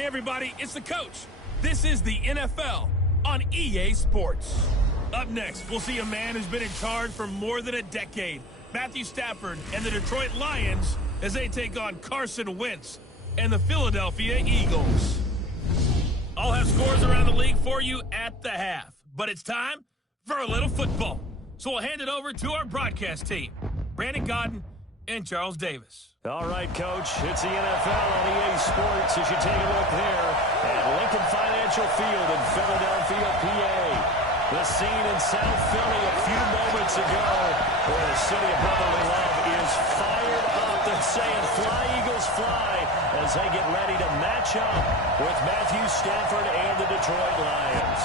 Hey everybody, it's the coach. This is the NFL on EA Sports. Up next, we'll see a man who's been in charge for more than a decade. Matthew Stafford and the Detroit Lions as they take on Carson Wentz and the Philadelphia Eagles. I'll have scores around the league for you at the half. But it's time for a little football. So we'll hand it over to our broadcast team, Brandon Godden and Charles Davis. All right, Coach, it's the NFL on EA Sports as you take a look there at Lincoln Financial Field in Philadelphia, PA. The scene in South Philly a few moments ago where the city of brotherly love is fired up. They're saying fly, Eagles, fly as they get ready to match up with Matthew Stafford and the Detroit Lions.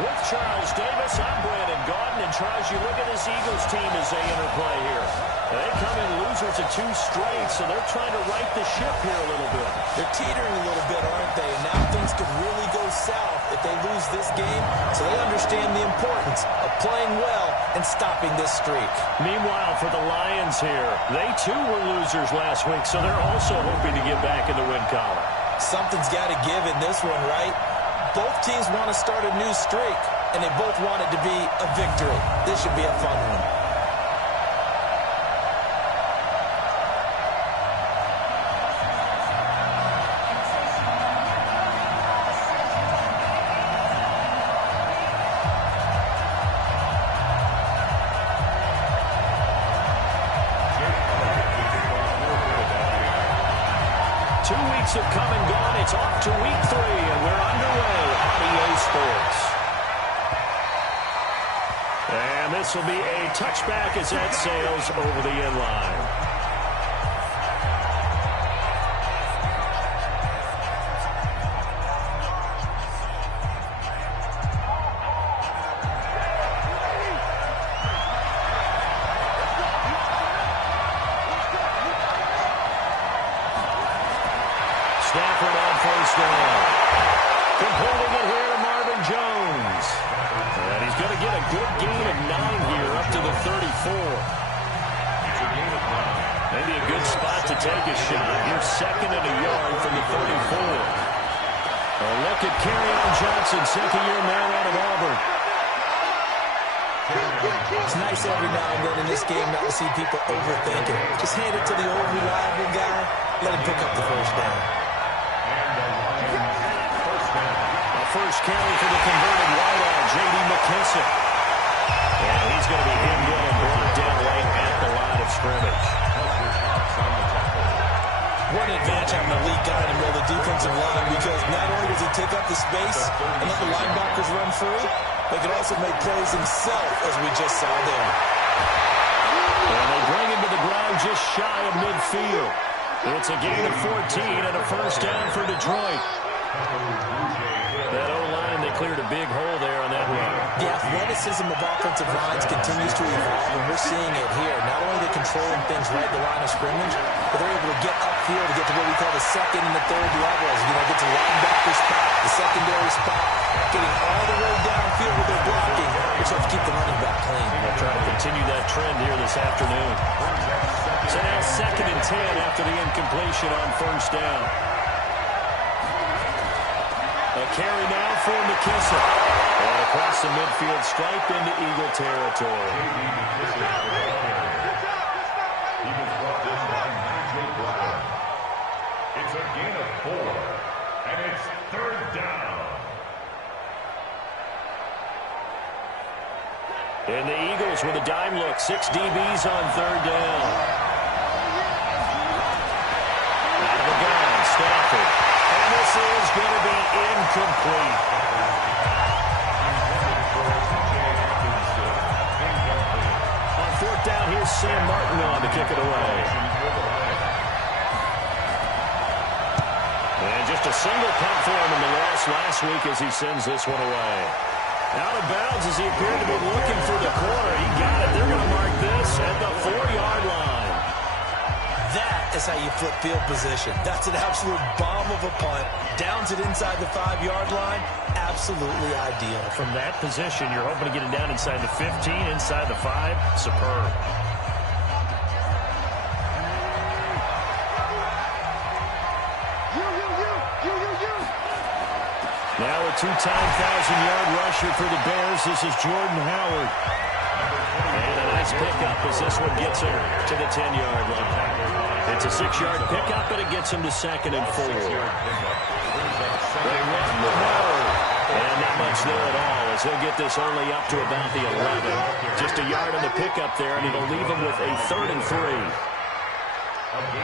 With Charles Davis, I'm Brandon Godden. And Charles, you look at this Eagles team as they interplay here. They come in losers of 2 straight, so they're trying to right the ship here a little bit. They're teetering a little bit, aren't they? And now things could really go south if they lose this game. So they understand the importance of playing well and stopping this streak. Meanwhile, for the Lions here, they too were losers last week, so they're also hoping to get back in the win column. Something's got to give in this one, right? Both teams want to start a new streak, and they both want it to be a victory. This should be a fun one. 2 weeks have come and gone. It's off to week 3, and we're underway on EA Sports. And this will be a touchback as that sails over the end line. Stafford on first down. Completing it here to Marvin Jones. And he's going to get a good gain of 9 here up to the 34. Maybe a good spot to take a shot. Here's 2nd and a yard from the 34. A look at Kerryon Johnson, second-year man out of Auburn. It's nice every now and then in this game not to see people overthink it. Just hand it to the old reliable guy. Let him pick up the first down. First carry for the converted wideout, J.D. McKissick. And he's going to be hemmed in and brought down right at the line of scrimmage. One advantage having a lead guy in the middle of the defensive line, because not only does he take up the space and let the linebackers run free, but can also make plays himself, as we just saw there. And they bring him to the ground just shy of midfield. It's a gain of 14 and a first down for Detroit. That O-line, they cleared a big hole there on that run. The athleticism of offensive lines continues to evolve, and we're seeing it here. Not only are they controlling things right at the line of scrimmage, but they're able to get upfield to get to what we call the 2nd and the 3rd levels. You know, get to linebacker spot, the secondary spot, getting all the way downfield with their blocking, which helps keep the running back clean. They'll try to continue that trend here this afternoon. So now 2nd and 10 after the incompletion on first down. A carry now for McKissick. And across the midfield stripe into Eagle territory. It's a gain of 4, and it's 3rd down. And the Eagles with a dime look. 6 DBs on 3rd down. Out of the gun, Stafford. And this is going to be incomplete. On 4th down, here's Sam Martin on to kick it away. And just a single punt for him in the loss last week as he sends this one away. Out of bounds as he appeared to be looking for the corner. He got it. They're going to mark this at the 4-yard line. That is how you flip field position. That's an absolute bomb of a punt. Downs it inside the 5-yard line. Absolutely ideal. From that position, you're hoping to get it down inside the 15, inside the 5. Superb. Now a two-time 1,000-yard rusher for the Bears. This is Jordan Howard. And a nice pickup as this one gets him to the 10-yard line. It's a 6-yard pickup, and it gets him to 2nd and 4. They run the Howard. And not much there at all as he'll get this only up to about the 11. Just a yard on the pickup there, and it'll leave him with a 3rd and 3.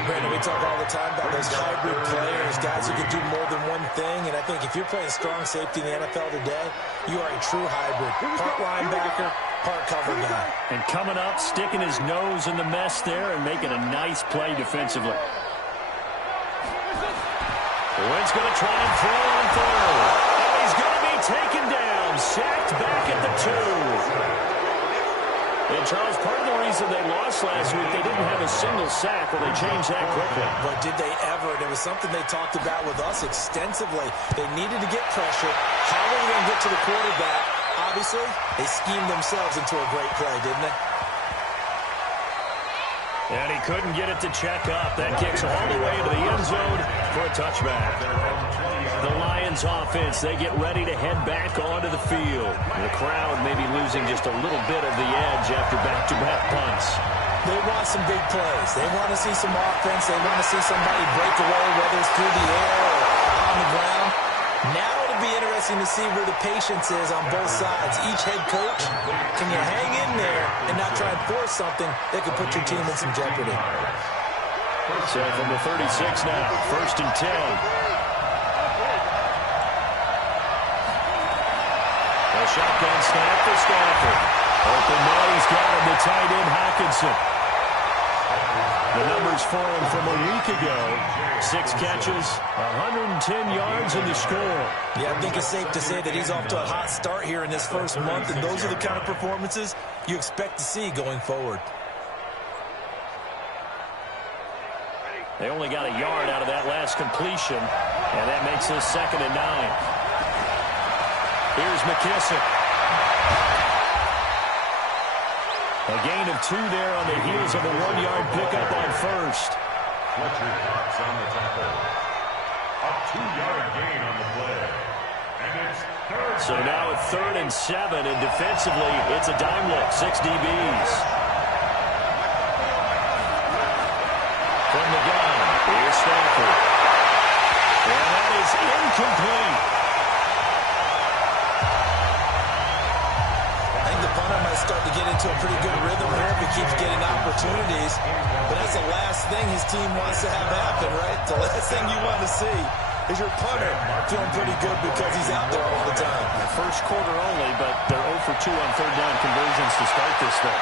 Brandon, we talk all the time about those hybrid players, guys who can do more than one thing, and I think if you're playing strong safety in the NFL today, you are a true hybrid. Part linebacker, part cover guy. And coming up, sticking his nose in the mess there and making a nice play defensively. Wynn's going to try and throw on 3rd. And he's going to be taken down, sacked back at the 2. And, Charles, part of the reason they lost last week, they didn't have a single sack. Well, they changed that quickly. But did they ever? And it was something they talked about with us extensively. They needed to get pressure. How were they going to get to the quarterback? Obviously, they schemed themselves into a great play, didn't they? And he couldn't get it to check up. That kicks all the way into the end zone for a touchback. The Lions offense, they get ready to head back onto the field. The crowd may be losing just a little bit of the edge after back-to-back punts. They want some big plays. They want to see some offense. They want to see somebody break away, whether it's through the air or on the ground. Now it'll be interesting to see where the patience is on both sides. Each head coach, can you hang in there and not try and force something that could put your team in some jeopardy? So from the 36 now, 1st and 10. A shotgun snap for Stafford. Open man, he's got him, the tight end Hockenson. The numbers for him from a week ago. 6 catches, 110 yards in the score. Yeah, I think it's safe to say that he's off to a hot start here in this first month, and those are the kind of performances you expect to see going forward. They only got a yard out of that last completion, and that makes this 2nd and 9. Here's McKissick. A gain of 2 there on the heels of a 1-yard pickup on 1st. Fletcher Cox on the tackle. A 2-yard gain on the play. And it's 3rd. So now at 3rd and 7, and defensively, it's a dime look, 6 DBs. From the gun, here's Stafford. And that is incomplete. I think the punter might start to get into a pretty good rhythm here if he keeps getting opportunities. But that's the last thing his team wants to have happen, right? The last thing you want to see is your punter feeling pretty good because he's out there all the time. The first quarter only, but they're 0 for 2 on 3rd down conversions to start this thing.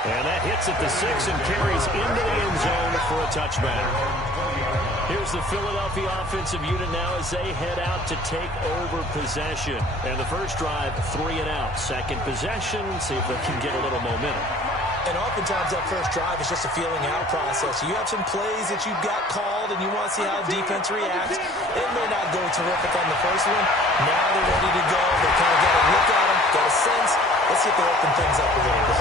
And that hits at the 6 and carries into the end zone for a touchback. Here's the Philadelphia offensive unit now as they head out to take over possession. And the first drive, 3 and out. Second possession, see if they can get a little momentum. And oftentimes that first drive is just a feeling out process. You have some plays that you've got called and you want to see how the defense reacts. It may not go terrific on the first one. Now they're ready to go. They kind of got a look at them, got a sense. Let's see if they open things up a little bit.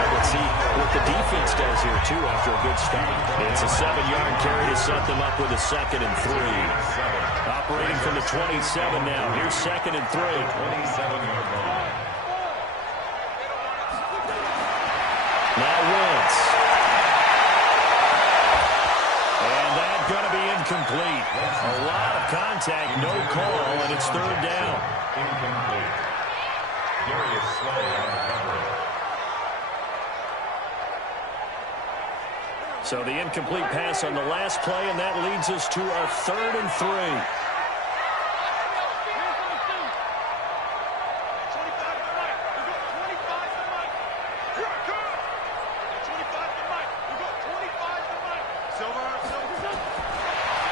Let's see what the defense does here, too, after a good start. It's a 7-yard carry to set them up with a 2nd and 3. Operating from the 27 now. Here's 2nd and 3. 27-yard line. Now Wentz. And that's going to be incomplete. A lot of contact, no call, and it's 3rd down. Incomplete. Darius Slay on the cover. So the incomplete pass on the last play, and that leads us to our 3rd and 3.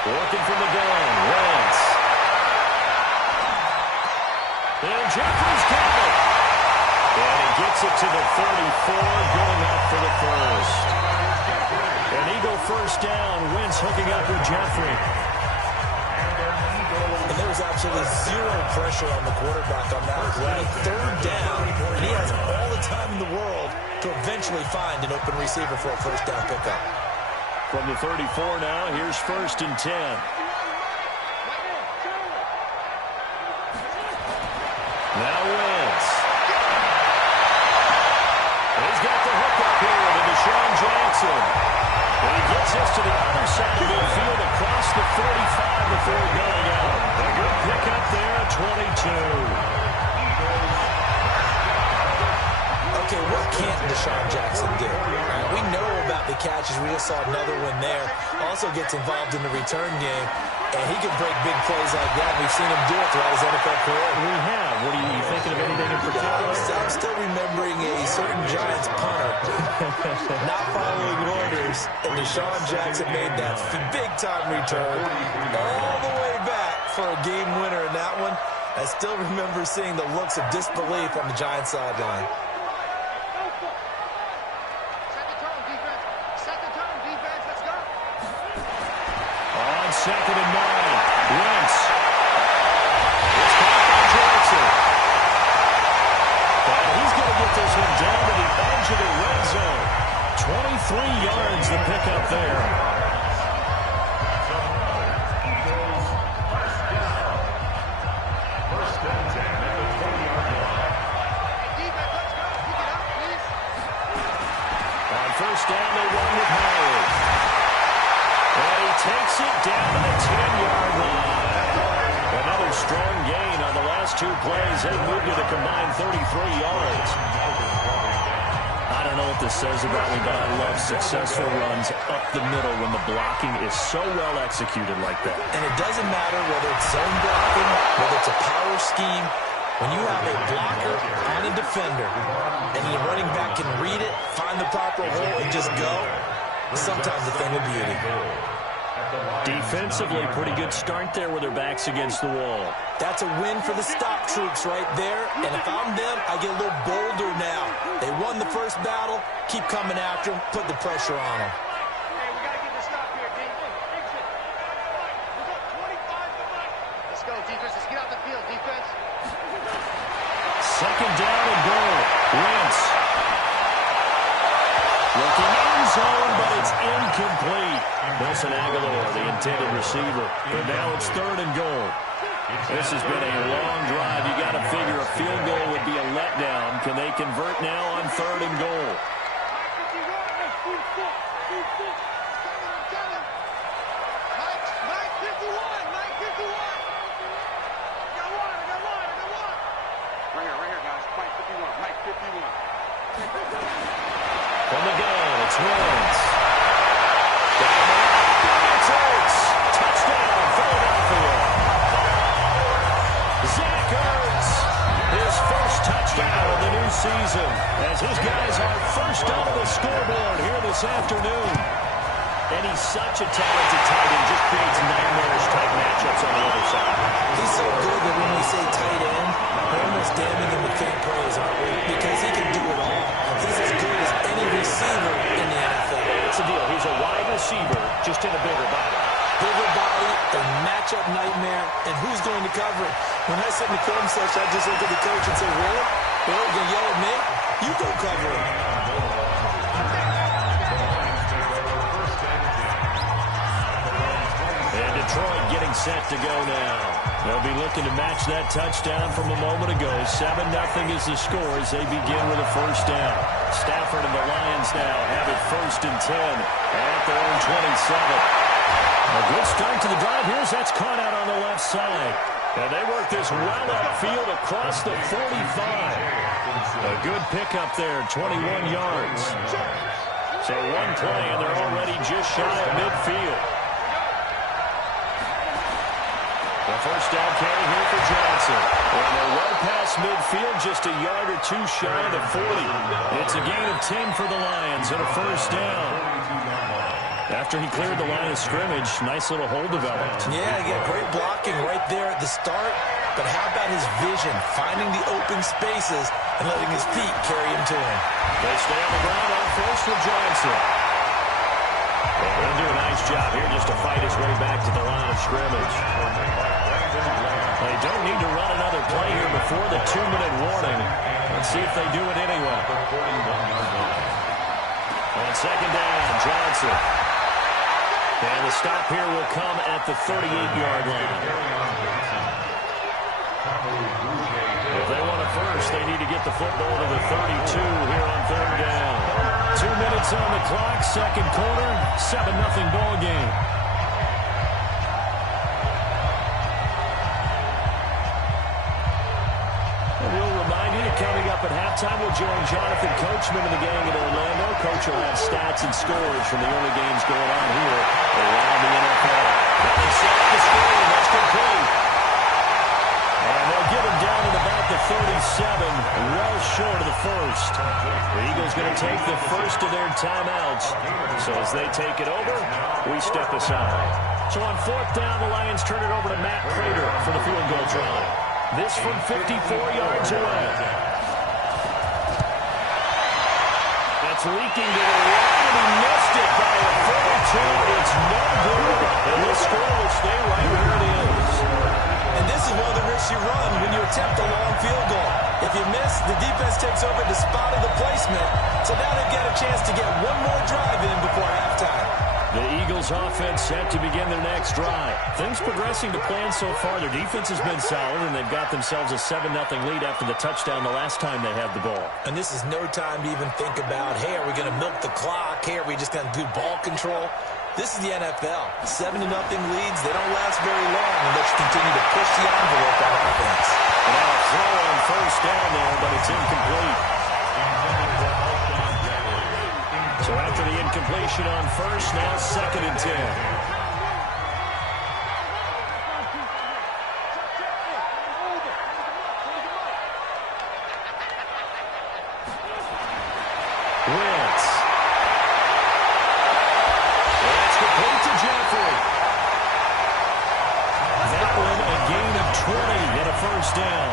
Working from the gun, Wentz. And Jeffrey's got it. And he gets it to the 34, going up for the first. An Eagle first down, Wentz hooking up with Jeffrey. And there was absolutely zero pressure on the quarterback on that play. 3rd down, and he has all the time in the world to eventually find an open receiver for a first down pickup. From the 34 now, here's 1st and 10. Now Wentz. He's got the hook up here to Deshaun Jackson. And he gets this to the other side of midfield across the 45 before going out. A good pickup there at 22. Okay, what can't Deshaun Jackson do? We know about the catches. We just saw another one there. Also gets involved in the return game, and he can break big plays like that. We've seen him do it throughout his NFL career. We have. What are you thinking of anything in particular? I'm still remembering a certain Giants punter not following orders, and Deshaun Jackson made that big-time return all the way back for a game winner in that one. I still remember seeing the looks of disbelief on the Giants sideline. Second and 9. Wentz. It's caught by Jackson. And he's going to get this one down to the edge of the red zone. 23 yards the pickup there. First and 10 at the 20-yard line. On first down, they run with Howard. And he takes it down to the 10-yard line. Another strong gain on the last 2 plays. They moved to the combined 33 yards. I don't know what this says about me, but I love successful runs up the middle when the blocking is so well executed like that. And it doesn't matter whether it's zone blocking, whether it's a power scheme. When you have a blocker on a defender and the running back can read it, find the proper hole, and just go, sometimes a thing of beauty. Defensively, pretty good start there with their backs against the wall. That's a win for the stop troops right there. And if I'm them, I get a little bolder now. They won the first battle. Keep coming after them. Put the pressure on them. Hey, we got to get the stop here, D. Exit. We got 25. Let's go, defense. Let's get out the field, defense. Second down and goal. Wentz. Looking in zone, but it's incomplete. Nelson Aguilar, the intended receiver. And now it's 3rd and goal. This has been a long drive. You got to figure a field goal would be a letdown. Can they convert now on 3rd and goal? From the gun, it's Wentz. Touchdown, Philadelphia. Zach Ertz, his first touchdown of the new season, as his guys are first onto the scoreboard here this afternoon. And he's such a talented tight end, just creates nightmarish-type matchups on the other side. He's so good that when we say tight end, we're almost damning him with faint praise, aren't we? Because he can do it all. He's as good as any receiver in the NFL. It's the deal. He's a wide receiver, just in a bigger body. Bigger body, a matchup nightmare, and who's going to cover it? When I sit in the film session, I just look at the coach and say, really? You're going to yell at me? You go cover it. And Detroit getting set to go now. They'll be looking to match that touchdown from a moment ago. 7-0 is the score as they begin with a first down. Stafford and the Lions now have it 1st and 10 at their own 27. A good start to the drive. Here's that's caught out on the left side. And they work this well upfield across the 45. A good pickup there, 21 yards. So one play, and they're already just shy of midfield. The first down carry here for Johnson. And they're well past midfield, just a yard or 2 shy of the 40. It's a gain of 10 for the Lions and a first down. After he cleared the line of scrimmage, nice little hole developed. Yeah, he got great blocking right there at the start. But how about his vision, finding the open spaces and letting his feet carry him to him? They stay on the ground on first with Johnson. And he'll do a nice job here just to fight his way back to the line of scrimmage. They don't need to run another play here before the 2-minute warning. Let's see if they do it anyway. On second down, Johnson. And the stop here will come at the 38-yard line. If they want a first, they need to get the football to the 32 here on third down. 2 minutes on the clock, second quarter, 7-0 ball game. And we'll remind you that coming up at halftime, we'll join Jonathan Coachman and the gang in Orlando. Coach will have stats and scores from the early games going on here around the NFL. They set up the screen. That's complete. And they'll get him down at about the 37, well short of the first. The Eagles going to take the first of their timeouts. So as they take it over, we step aside. So on fourth down, the Lions turn it over to Matt Prater for the field goal drive. This from 54 yards away. That's leaking to the right, and he missed it by a 42. It's no good, and the score will stay right where it is. And this is one of the risks you run when you attempt a long field goal. If you miss, the defense takes over the spot of the placement. So now they've got a chance to get one more drive in before halftime. The Eagles offense set to begin their next drive. Things progressing to plan so far. Their defense has been solid, and they've got themselves a 7-0 lead after the touchdown the last time they had the ball. And this is no time to even think about, hey, are we going to milk the clock? Hey, are we just going to do ball control? This is the NFL. 7-0 leads, they don't last very long unless you continue to push the envelope on offense. Now a throw on first down there, but it's incomplete. So after the incompletion on first, now 2nd and 10. Wentz. That's complete to Jeffrey. That one a gain of 20 and a first down.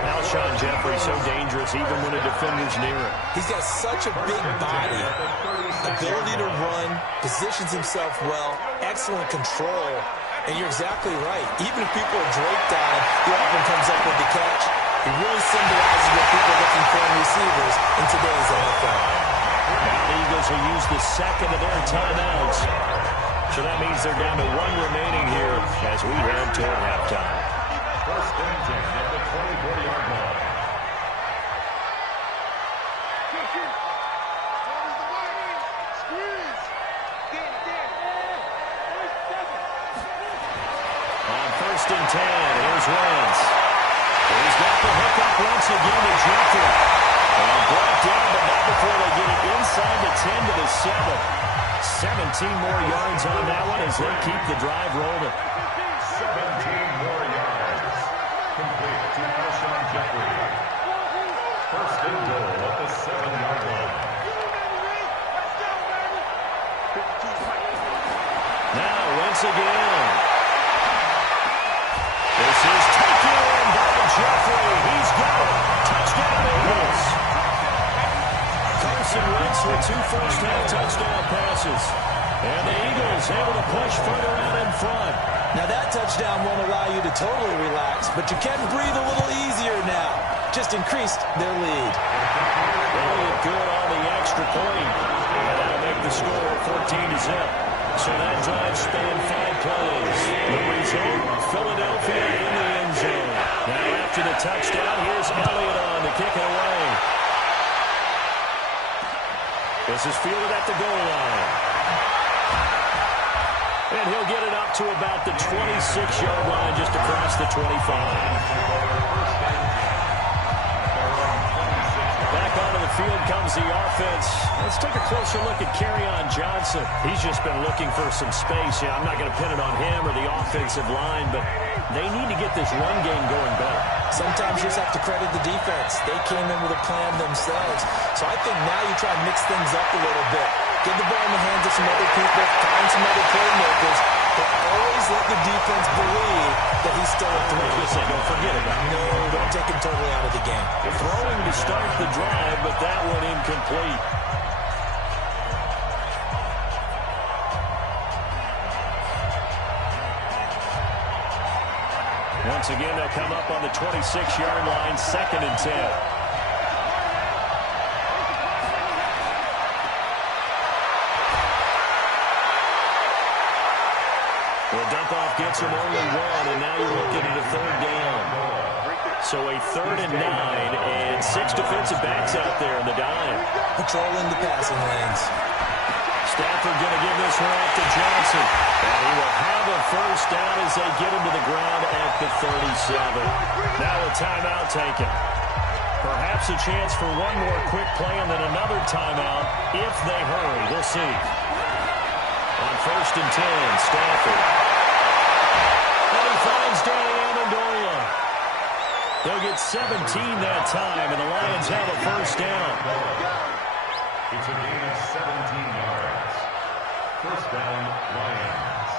Alshon Jeffrey so dangerous even when a defender's near him. He's got such a big body, ability to run, positions himself well, excellent control, and you're exactly right. Even if people are draped on him, he often comes up with the catch. He really symbolizes what people are looking for in receivers in today's NFL. Now the Eagles will use the second of their timeouts. So that means they're down to one remaining here as we head toward halftime. First and 10 at the 24-yard line. On first and 10, here's Wentz. He's got the hookup once again to Jeffrey. And brought down, but not before they get it inside the 10 to the 7. 17 more yards on that one as they keep the drive rolling. 17 more yards. Complete to Alshon Jeffrey. First and goal at the 7-yard line. Now once again. This is taken in by Jeffrey. He's got it. Touchdown Eagles. Carson Wentz with 2 first-half touchdown passes. And the Eagles able to push further out in front. Now that touchdown won't allow you to totally relax, but you can breathe a little easier now. Just increased their lead. Elliott good on the extra point. And that'll make the score 14-0. So that drive spanned 5 plays. The result, Philadelphia in the end zone. Now after the touchdown, here's Elliott on to kick it away. This is fielded at the goal line. And he'll get it up to about the 26-yard line just across the 25. Back onto the field comes the offense. Let's take a closer look at Kerryon Johnson. He's just been looking for some space. Yeah, I'm not going to pin it on him or the offensive line, but they need to get this run game going better. Sometimes you just have to credit the defense. They came in with a plan themselves. So I think now you try to mix things up a little bit. Get the ball in the hands of some other people, find some other playmakers, but always let the defense believe that he's still a threat. Don't forget about it. No, don't take him totally out of the game. Throwing to start the drive, but that one incomplete. Once again, they'll come up on the 26-yard line, 2nd and 10. gets him only one, and now you're looking at a third down. So a 3rd and 9, and 6 defensive backs out there in the dime. Patrolling the passing lanes. Stafford going to give this one off to Johnson. And he will have a first down as they get him to the ground at the 37. Now a timeout taken. Perhaps a chance for one more quick play and then another timeout if they hurry. We'll see. On 1st and 10, Stafford. And he finds Danny Amendola. They'll get 17 that time, and the Lions have a first down. It's a gain of 17 yards. First down, Lions.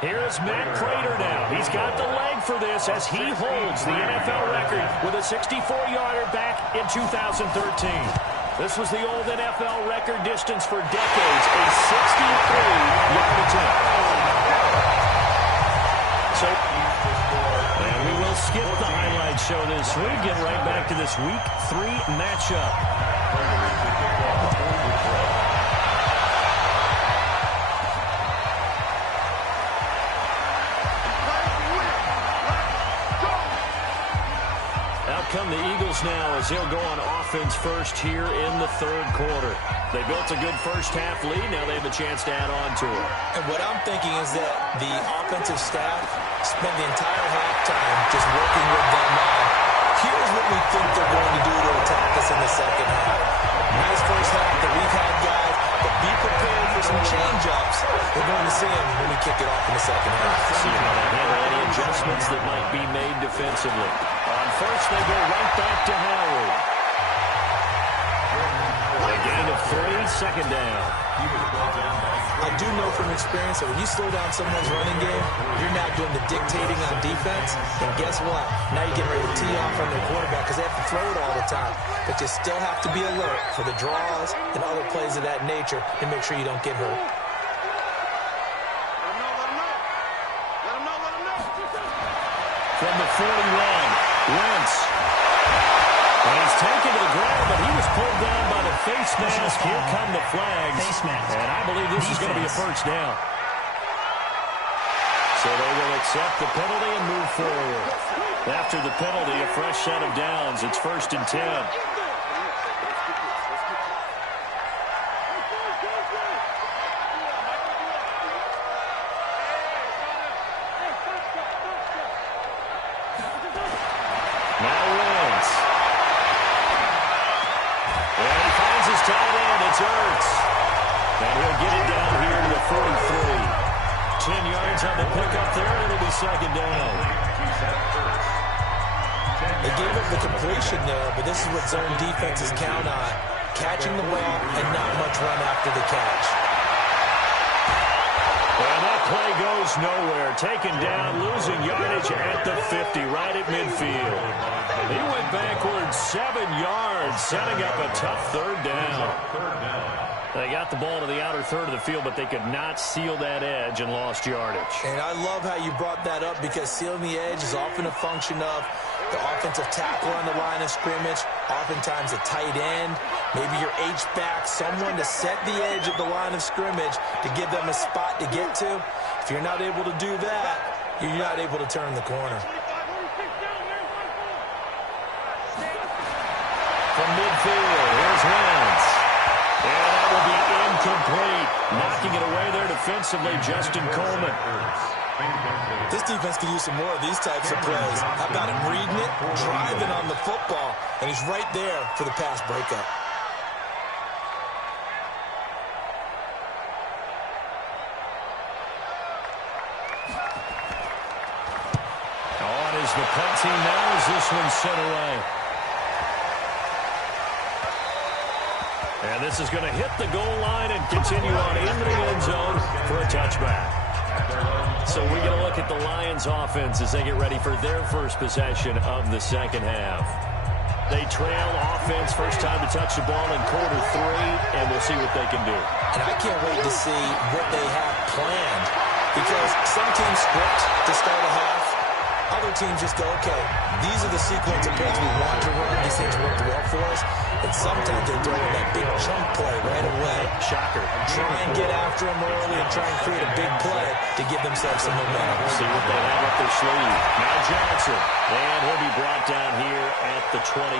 Here's Matt Prater now. He's got the leg for this as he holds the NFL record with a 64-yarder back in 2013. This was the old NFL record distance for decades, a 63-yard attempt. So, and we will skip the highlight show this week. Get right back to this Week 3 matchup. Come the Eagles now as he'll go on offense first here in the 3rd quarter. They built a good first half lead. Now they have a chance to add on to it. And what I'm thinking is that the offensive staff spent the entire halftime just working with them on, here's what we think they're going to do to attack us in the second half. Nice first half that we've had, guys, but be prepared for some change-ups. We're going to see them when we kick it off in the second half. See how they handle any adjustments that might be made defensively. On first, they go right back to Howard. A gain of 3, second down. I do know from experience that when you slow down someone's running game, you're now doing the dictating on defense. And guess what? Now you're getting ready to tee off on their quarterback because they have to throw it all the time. But you still have to be alert for the draws and other plays of that nature and make sure you don't get hurt. From the 41. Wentz. And he's taken to the ground, but he was pulled down by the face mask. Here come the flags. And I believe this is going to be a first down. So they will accept the penalty and move forward. After the penalty, a fresh set of downs. It's 1st and 10. And he'll get it down here to the 43. 10 yards on the pickup there, and it'll be second down. They gave up the completion there, but this is what zone defenses count on. Catching the ball and not much run after the catch. And that play goes nowhere. Taken down, losing yardage at the 50, right at midfield. He went backwards 7 yards, setting up a tough third down. They got the ball to the outer third of the field, but they could not seal that edge and lost yardage. And I love how you brought that up because sealing the edge is often a function of the offensive tackle on the line of scrimmage, oftentimes a tight end, maybe your H-back, someone to set the edge of the line of scrimmage to give them a spot to get to. If you're not able to do that, you're not able to turn the corner. From midfield, here's Wentz. And that will be incomplete. Knocking it away there defensively, Justin Coleman. This defense could use some more of these types of plays. How about him reading it, driving on the football, and he's right there for the pass breakup. On is the punt team now as this one's sent away. And this is going to hit the goal line and continue on into the end zone for a touchback. So we get a look at the Lions offense as they get ready for their first possession of the second half. They trail offense, first time to touch the ball in quarter 3, and we'll see what they can do. And I can't wait to see what they have planned because some teams script to start a half. Other teams just go, okay, these are the sequence of plays we want to run. These things worked well for us. And sometimes they throw in that big chunk play right away. Shocker. Try and get after them early and try and create a big play to give themselves some momentum. See what they have up their sleeve. Now Johnson. And he'll be brought down here at the 28.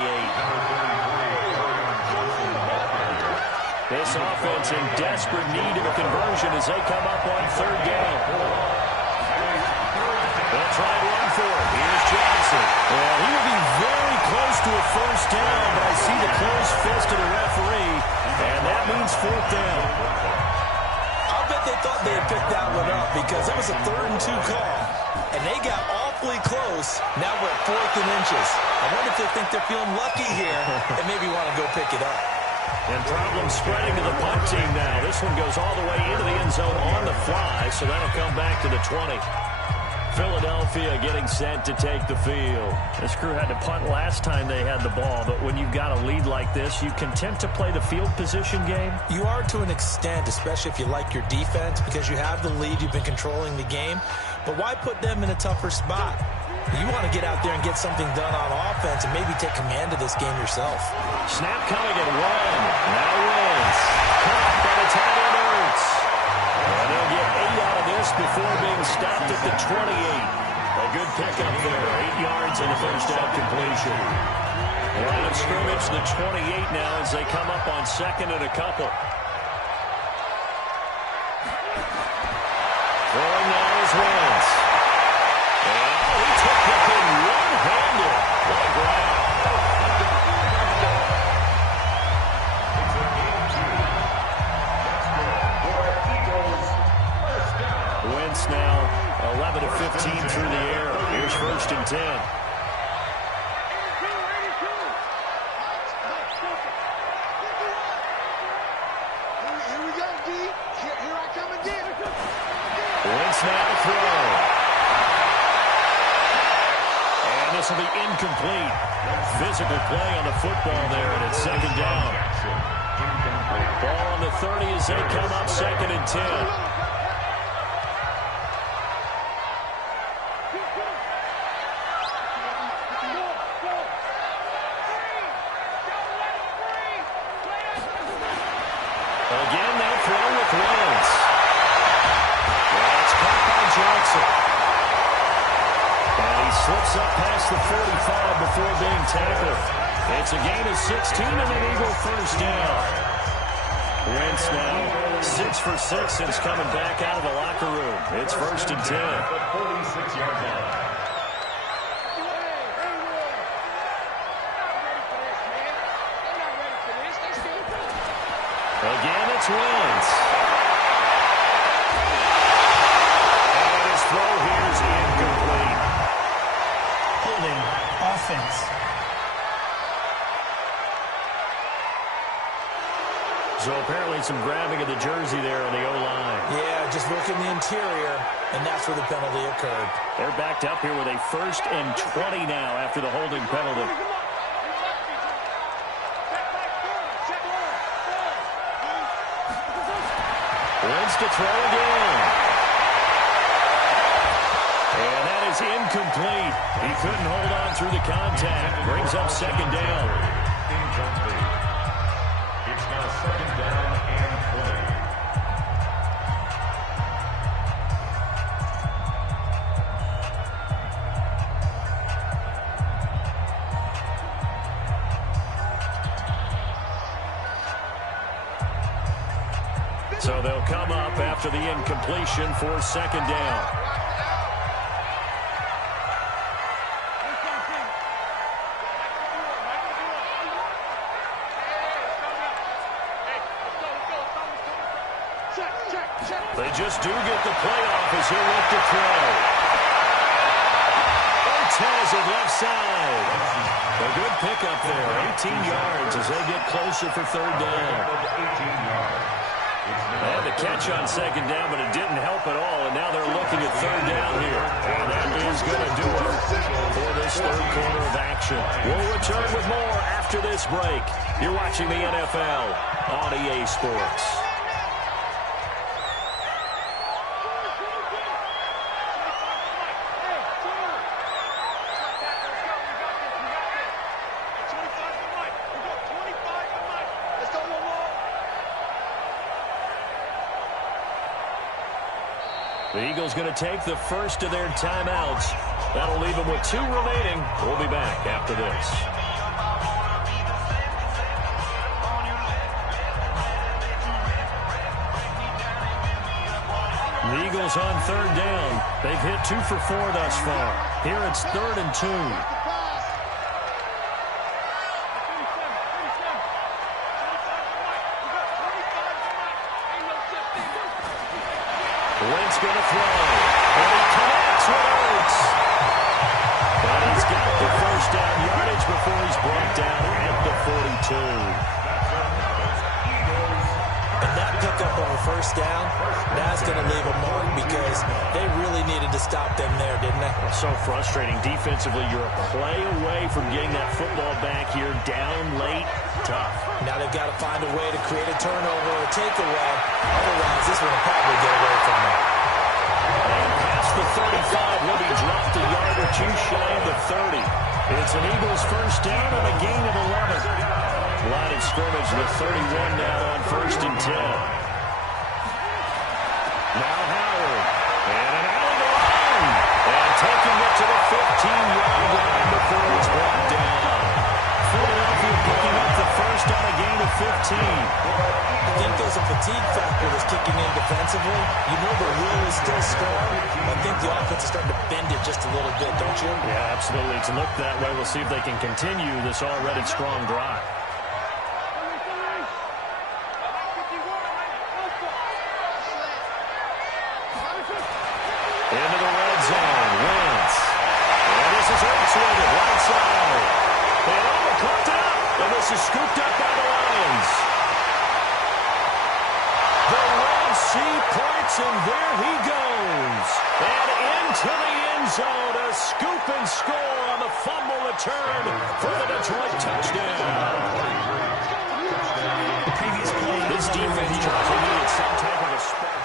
This offense in desperate need of a conversion as they come up on third down. They'll try and run for it. Here's Johnson. Well, he will be very close to a first down, but I see the closed fist of the referee, and that means fourth down. I'll bet they thought they had picked that one up because it was a 3rd and 2 call, and they got awfully close. Now we're at 4th and inches. I wonder if they think they're feeling lucky here and maybe want to go pick it up. And problems spreading to the punt team now. This one goes all the way into the end zone on the fly, so that'll come back to the 20. Philadelphia getting set to take the field. This crew had to punt last time they had the ball, but when you've got a lead like this, you content to play the field position game? You are to an extent, especially if you like your defense, because you have the lead, you've been controlling the game. But why put them in a tougher spot? You want to get out there and get something done on offense and maybe take command of this game yourself. Snap coming at 1. Now wins. Caught by the tight end Ertz. And they'll get 8 out of this before being stopped at the 28. A good pickup there. 8 yards and a first down completion. Line of scrimmage, the 28 now as they come up on 2nd and a couple. Throwing now is Wentz. And he took the thing one-handed. What a grab. Wentz now 11 of 15 through the air. Here's 1st and 10. Here we go, D. Here I come again. Wentz now to throw. And this will be incomplete. Physical play on the football there, and it's 2nd down. Ball on the 30 as they come up 2nd and 10. Again, they'll throw with Wentz. Well, it's caught by Johnson. And he slips up past the 45 before being tackled. It's a gain of 16 and an Eagle first down. Wentz now 6 for 6 since coming back out of the locker room. It's 1st and 10. 46-yard line. Again, it's Wentz. And his throw here is incomplete. Holding offense. So apparently some grabbing of the jersey there on the O-line. Yeah, just working the interior, and that's where the penalty occurred. They're backed up here with a 1st and 20 now after the holding penalty. Wentz to throw again. And that is incomplete. He couldn't hold on through the contact. Brings up 2nd down. Incomplete. It's now 2nd down and 20. So they'll come up after the incompletion for 2nd down. They just do get the playoff as he'll look to throw. Ortez at left side. A good pickup there. 18 yards as they get closer for 3rd down. 18 yards. They had the catch on 2nd down, but it didn't help at all, and now they're looking at 3rd down here. And that is going to do it for this 3rd quarter of action. We'll return with more after this break. You're watching the NFL on EA Sports. The Eagles going to take the first of their timeouts. That'll leave them with 2 remaining. We'll be back after this. The Eagles on 3rd down. They've hit 2 for 4 thus far. Here it's 3rd and 2. Wentz going to throw. And he connects with Ertz. But he's got the first down yardage before he's brought down at the 42. And that pickup of a first down, that's going to leave a mark because they really needed to stop them there, didn't they? So frustrating. Defensively, you're a play away from getting that football back here down late. Tough. Now they've got to find a way to create a turnover or a takeaway. Otherwise, this one will probably get away from them. And past the 35 will be dropped a yard or 2 shy of the 30. It's an Eagles first down on a gain of 11. Line of scrimmage, the 31 now on 1st and 10. Now Howard. And an alley to line. And taking it to the 15-yard line before it's brought down. Philadelphia picking up the first on a gain of 15. I think there's a fatigue factor that's kicking in defensively. You know the will is still strong. I think the offense is starting to bend it just a little bit, don't you? Yeah, absolutely. It's looked that way. We'll see if they can continue this already strong drive. Into the red zone. Wentz. And this is Ertz with it. Right side. And caught up. And this is scooped up by the Lions. The Red Sea points, and there he goes. And into the end zone. A scoop and score on the fumble return for the Detroit touchdown. The previous play. This defense needed some type of a spark.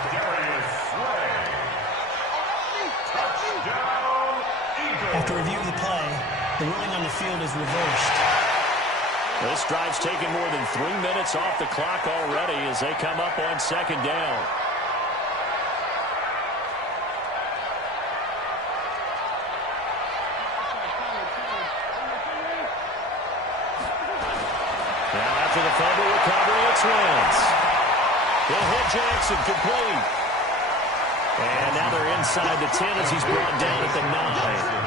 After review of the play, the ruling on the field is reversed. This drive's taken more than 3 minutes off the clock already as they come up on 2nd down. Now after the fumble recovery, it's Wentz. He'll hit Jackson complete. And now they're inside the 10 as he's brought down at the 9.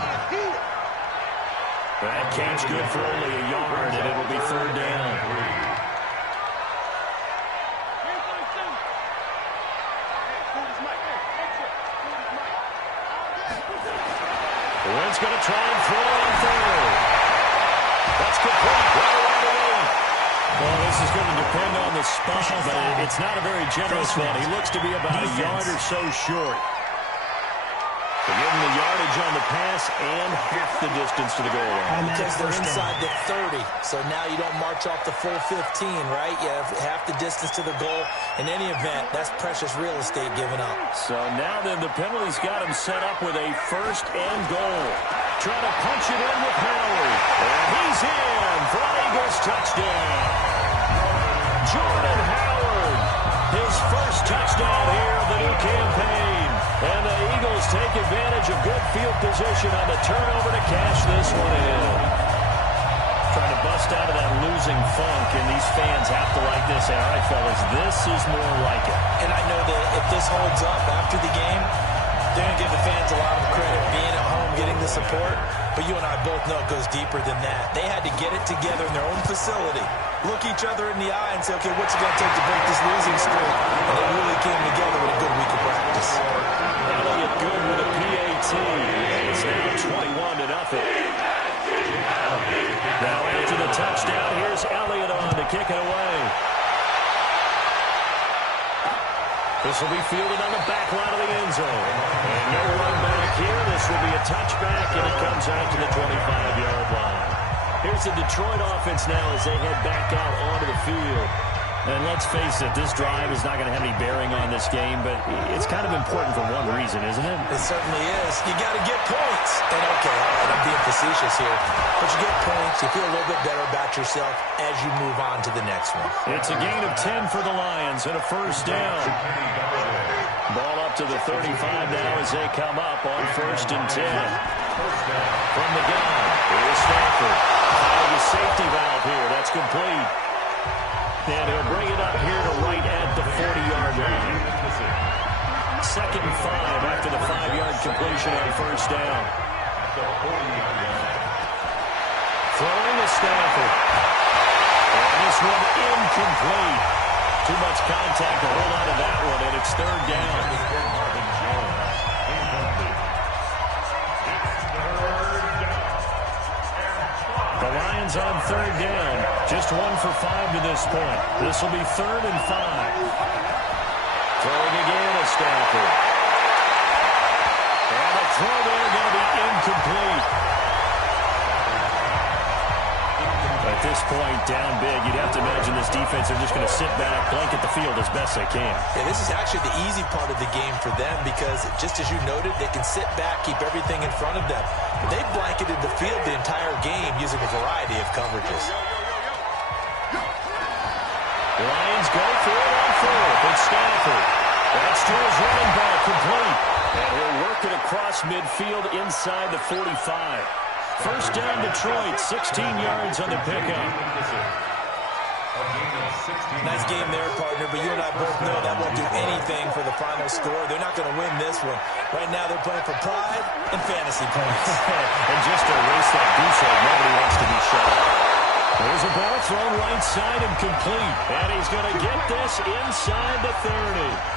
That catch good for only a yard, and it'll be 3rd down. Wentz going to try and throw on 3rd. That's complete. Right around the way. Well, this is going to depend on the spot, but it's not a very generous one. He looks to be about a yard or so short. They give him the yardage on the pass and half the distance to the goal line. Because they're inside the 30, so now you don't march off the full 15, right? You have half the distance to the goal. In any event, that's precious real estate given up. So now then the penalty's got him set up with a 1st and goal. Trying to punch it in with Howard. And he's in for an Eagles touchdown. Jordan Howard, his first touchdown here of the new campaign. And the Eagles take advantage of good field position on the turnover to cash this one in. Trying to bust out of that losing funk, and these fans have to like this. All right, fellas, this is more like it. And I know that if this holds up after the game, they're going to give the fans a lot of credit being at home, getting the support. But you and I both know it goes deeper than that. They had to get it together in their own facility, look each other in the eye and say, okay, what's it going to take to break this losing streak? And they really came together with a good week of practice. Elliott good with a PAT. It's now 21-0. Now after the touchdown, here's Elliott on to kick it away. This will be fielded on the back line of the end zone. And no run back here. This will be a touchback, and it comes out to the 25-yard line. Here's the Detroit offense now as they head back out onto the field. And let's face it, this drive is not going to have any bearing on this game, but it's kind of important for one reason, isn't it? It certainly is. You got to get points. And okay, all right, I'm being facetious here, but you get points, you feel a little bit better about yourself as you move on to the next one. It's a gain of 10 for the Lions and a first down. Ball up up to the 35 now as they come up on 1st and 10. From the gun, here's Stafford. Finding a safety valve here. That's complete. And he'll bring it up here to right at the 40-yard line. 2nd and 5 after the 5-yard completion on 1st down. Throwing to Stafford. And this one incomplete. Too much contact to hold on to that one, and it's 3rd down. The Lions on 3rd down. Just 1 for 5 to this point. This will be 3rd and 5. Throwing again to Stafford. And the throw there going to be incomplete. At this point, down big, you'd have to imagine this defense are just going to sit back, blanket the field as best they can. Yeah, this is actually the easy part of the game for them because, just as you noted, they can sit back, keep everything in front of them. But they've blanketed the field the entire game using a variety of coverages. Lions go for it on 4th. It's Stafford. That's to his running back, complete. And he'll work it across midfield inside the 45. 1st down, Detroit, 16 yards on the pickup. Nice game there, partner, but you and I both know that won't do anything for the final score. They're not going to win this one. Right now they're playing for pride and fantasy points. And just to erase that goose egg, nobody wants to be shut out. There's a ball thrown right side and complete. And he's going to get this inside the 30.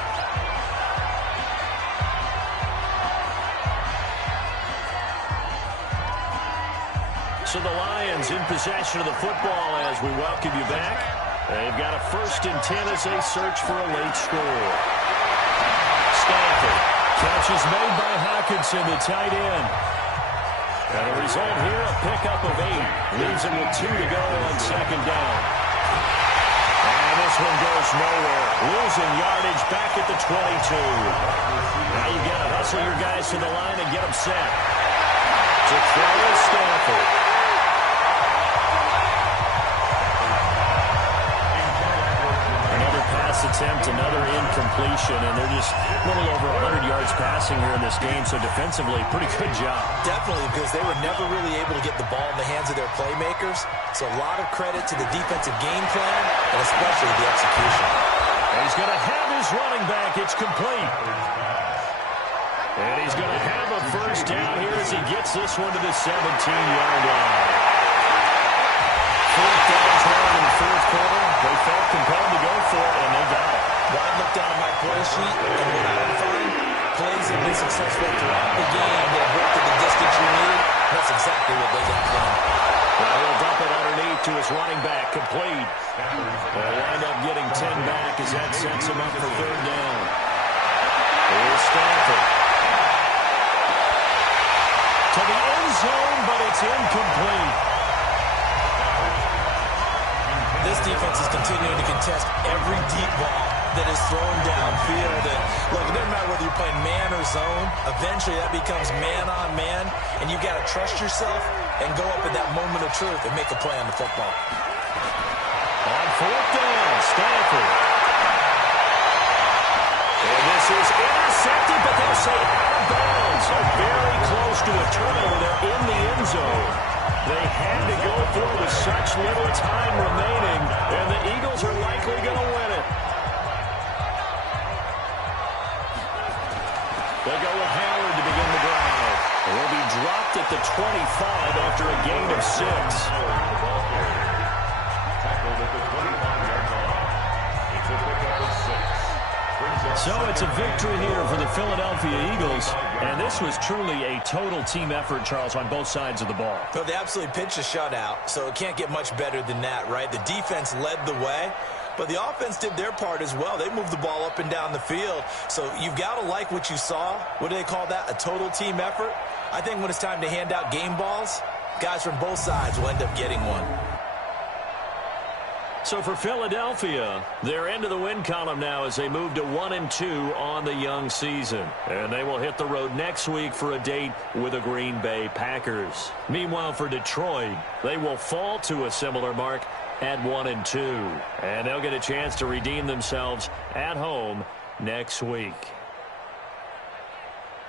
So the Lions in possession of the football as we welcome you back. They've got a 1st and 10 as they search for a late score. Stafford. Catch is made by Hawkinson, the tight end. And the result here, a pickup of 8. Leaves him with 2 to go on 2nd down. And this one goes nowhere. Losing yardage back at the 22. Now you've got to hustle your guys to the line and get them set. To throw is Stafford. Attempt, another incompletion, and they're just a little over 100 yards passing here in this game, so defensively, pretty good job. Definitely, because they were never really able to get the ball in the hands of their playmakers, so a lot of credit to the defensive game plan, and especially the execution. And he's going to have his running back. It's complete. And he's going to have a 1st down here as he gets this one to the 17-yard line. 4th down, 12 in the 4th quarter. They felt compelled to go for it, and they got it. Well, I looked down at my play sheet, and what I would find, plays have been successful throughout the game that have worked at the distance you need. That's exactly what they got done. Well, he'll dump it underneath to his running back, complete. They'll wind up getting 10 back as that sets him up for 3rd down. Here's Stafford. To the end zone, but it's incomplete. This defense is continuing to contest every deep ball that is thrown downfield. And look, it doesn't matter whether you're playing man or zone. Eventually, that becomes man on man, and you got to trust yourself and go up at that moment of truth and make a play on the football. On 4th down, Stafford. And this is intercepted, but they'll say out of bounds. Very close to a turnover there in the end zone. They had to go for it with such little time remaining, and the Eagles are likely going to win it. They go with Howard to begin the drive. They'll be dropped at the 25 after a gain of 6. Tackled at the 25-yard line. It's a pickup of 6. So it's a victory here for the Philadelphia Eagles, and this was truly a total team effort, Charles, on both sides of the ball. Well, they absolutely pitched a shutout, so it can't get much better than that, right? The defense led the way, but the offense did their part as well. They moved the ball up and down the field, so you've got to like what you saw. What do they call that? A total team effort? I think when it's time to hand out game balls, guys from both sides will end up getting one. So for Philadelphia, they're into the win column now as they move to 1-2 on the young season. And they will hit the road next week for a date with the Green Bay Packers. Meanwhile, for Detroit, they will fall to a similar mark at 1-2. And they'll get a chance to redeem themselves at home next week.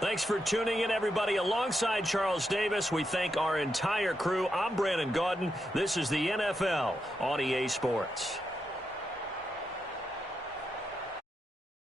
Thanks for tuning in, everybody. Alongside Charles Davis, we thank our entire crew. I'm Brandon Gaudin. This is the NFL on EA Sports.